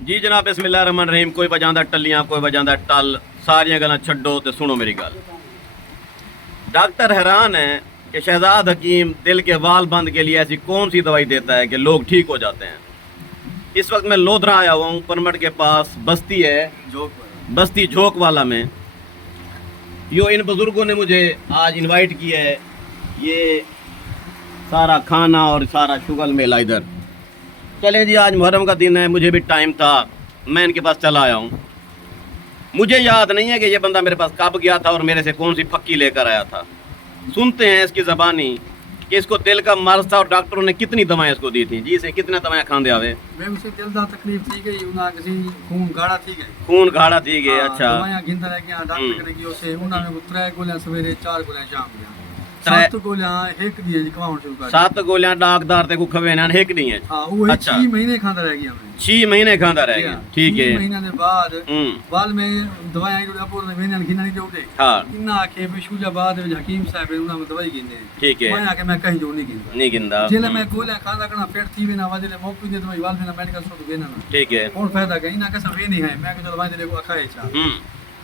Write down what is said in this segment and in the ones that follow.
जी जनाब बिस्मिल्लाहिर्रहमानिर्रहीम। कोई बजांदा टल्लियां कोई बजांदा टल, सारियां गल्लां छड्डो ते सुनो मेरी गल। डॉक्टर हैरान है कि शहजाद हकीम दिल के वाल बंद के लिए ऐसी कौन सी दवाई देता है कि लोग ठीक हो जाते हैं। इस वक्त मैं लोधरा आया हुआ हूँ, परमट के पास बस्ती है, बस्ती झोंक वाला में। यो इन बुज़ुर्गों ने मुझे आज इनवाइट किया है, ये सारा खाना और सारा शुगल मेला इधर। चले जी, आज मुहर्रम का दिन है, मुझे भी टाइम था, मैं इनके पास चला आया हूँ। मुझे याद नहीं है कि ये बंदा मेरे पास कब गया था और मेरे से कौन सी फक्की लेकर आया था। सुनते हैं इसकी ज़बानी कि इसको दिल का मर्ज था और डॉक्टरों ने कितनी दवाएं इसको दी थी। जी इसे कितने दवाएं खांदे आवे? मैं उसे दिल दा तकलीफ थी गई, उना किसी खून गाढ़ा थी गई, खून गाढ़ा थी गए। अच्छा, दवाएं गिनता रह गया, डॉक्टर ने की उसे उना में 3 गोलियां सवेरे 4 गोलियां शाम दिया, 7 गोलियां एक दी जी कमाउंट शुरू कर 7 गोलियां डाकदार ते को खवे ना एक नहीं है। हां वो अच्छा। 6 महीने खांदा रह गया मैं, 6 महीने खांदा रह गया। ठीक है। 6 महीने के बाद बाल में दवाएं जो अपुर ने महीने गिनना नहीं जोड़े। हां इन्ना आके भी शुजाबाद में हकीम साहब उना में दवाई गिनने। ठीक है। मैं आके मैं कहीं जो नहीं गिनदा जेले मैं गोलियां खांदा करना पेट थी बिना वादे ने मौके दे दवाई वाल में मेडिकल स्टोर गेना ना। ठीक है। और फायदा कहीं ना कैसा वे नहीं है, मैं को दवाई दे को खाए चा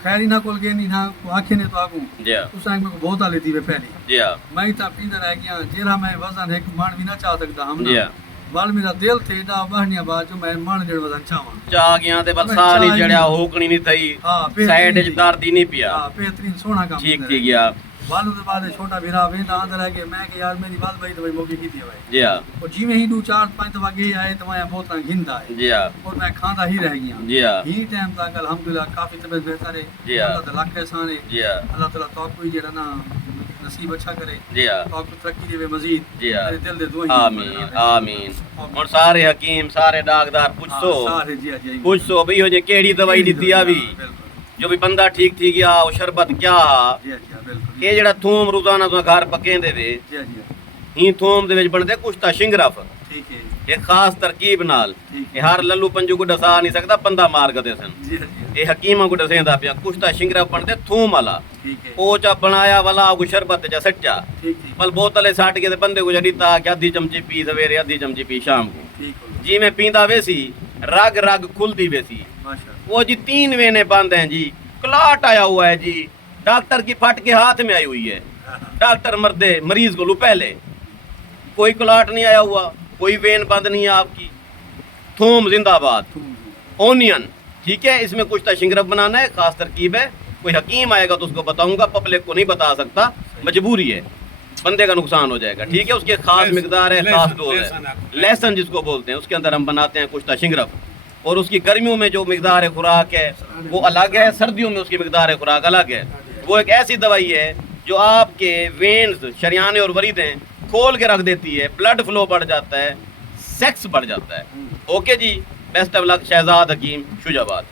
खैरी ना कोल गेनी ना आंखें ने तो आगू जी उस टाइम में को बहुत आले थी वे पहले जी मैं ता पींदा रह गया जेरा मैं वजन है मान भी ना चाह सकता हम ना बाल मेरा दिल थे दा बहनिया बात जो मैं मान जड़ वजन चावा चा गया ते बस सारी जड़या होकनी नहीं थई। हां साइड ज दर्द ही नहीं पिया। हां बेहतरीन सोना काम ठीक थी गया। बालों के बाद छोटा भिरा वे ना अंदर है कि मैं कि यार मेरी बात भाई दवाई मौके की थी भाई जी हां। और जी में ही 2-4-5 दफा गए आए तो मैं बहुत घिंदा है जी हां, और मैं खांदा ही रह गया जी हां। ही टाइम तक अल्हम्दुलिल्लाह काफी तबीयत बेहतर है जी हां। अल्लाह ताला के साने जी हां। अल्लाह ताला तो कोई जेड़ा ना नसीब अच्छा करे जी हां, तो आपको तरक्की देवे मजीद जी हां। मेरे दिल दे दुआ आमीन आमीन। और सारे हकीम सारे डाकदार पूछो सारे जी जी पूछो भई हो जे केड़ी दवाई दी आवी जो भी बंदा ठीक थी गया। वो शरबत क्या ये जड़ा थूम रोजाना तो घर पकेंदे वे ही थूम दे विच बनदे कुछ ता शिंगरफ। ठीक है। ये खास तरकीब नाल ये हर लल्लू पंजू को दसा नहीं सकता, बंदा मार गदे सन ये हकीमा को दसेंदा पिया कुछ ता शिंगरफ बनदे थूम वाला। ठीक है। ओ चा बनाया वाला को शरबत चा सच्चा पल बोतल साट के बंदे को जड़ीता कि आधी चमची पी सवेरे आधी चमची पी शाम को जी में पींदा वेसी रग रग खुलती वेसी। वो जी 3 वेने बंद हैं जी, क्लाट आया हुआ है जी, डॉक्टर की फट के हाथ में आई हुई है। डॉक्टर मर्दे मरीज को लू पहले कोई क्लाट नहीं आया हुआ, कोई वेन बंद नहीं है आपकी। थूम जिंदाबाद, ओनियन ठीक है। इसमें कुछ तो शिंगरफ बनाना है, खास तरकीब है। कोई हकीम आएगा तो उसको बताऊंगा, पब्लिक को नहीं बता सकता, मजबूरी है, बंदे का नुकसान हो जाएगा। ठीक है। उसके खास मिकदार है, खास डोज है, लहसुन जिसको बोलते हैं, उसके अंदर हम बनाते हैं कुछ तो शिंगरफ। और उसकी गर्मियों में जो मिकदार खुराक है वो अलग है, सर्दियों में उसकी मिकदार खुराक अलग है। वो एक ऐसी दवाई है जो आपके वेन्स शरियाने और वरीदें खोल के रख देती है, ब्लड फ्लो बढ़ जाता है, सेक्स बढ़ जाता है। ओके जी, best of luck Shahzad Hakeem Shujabad.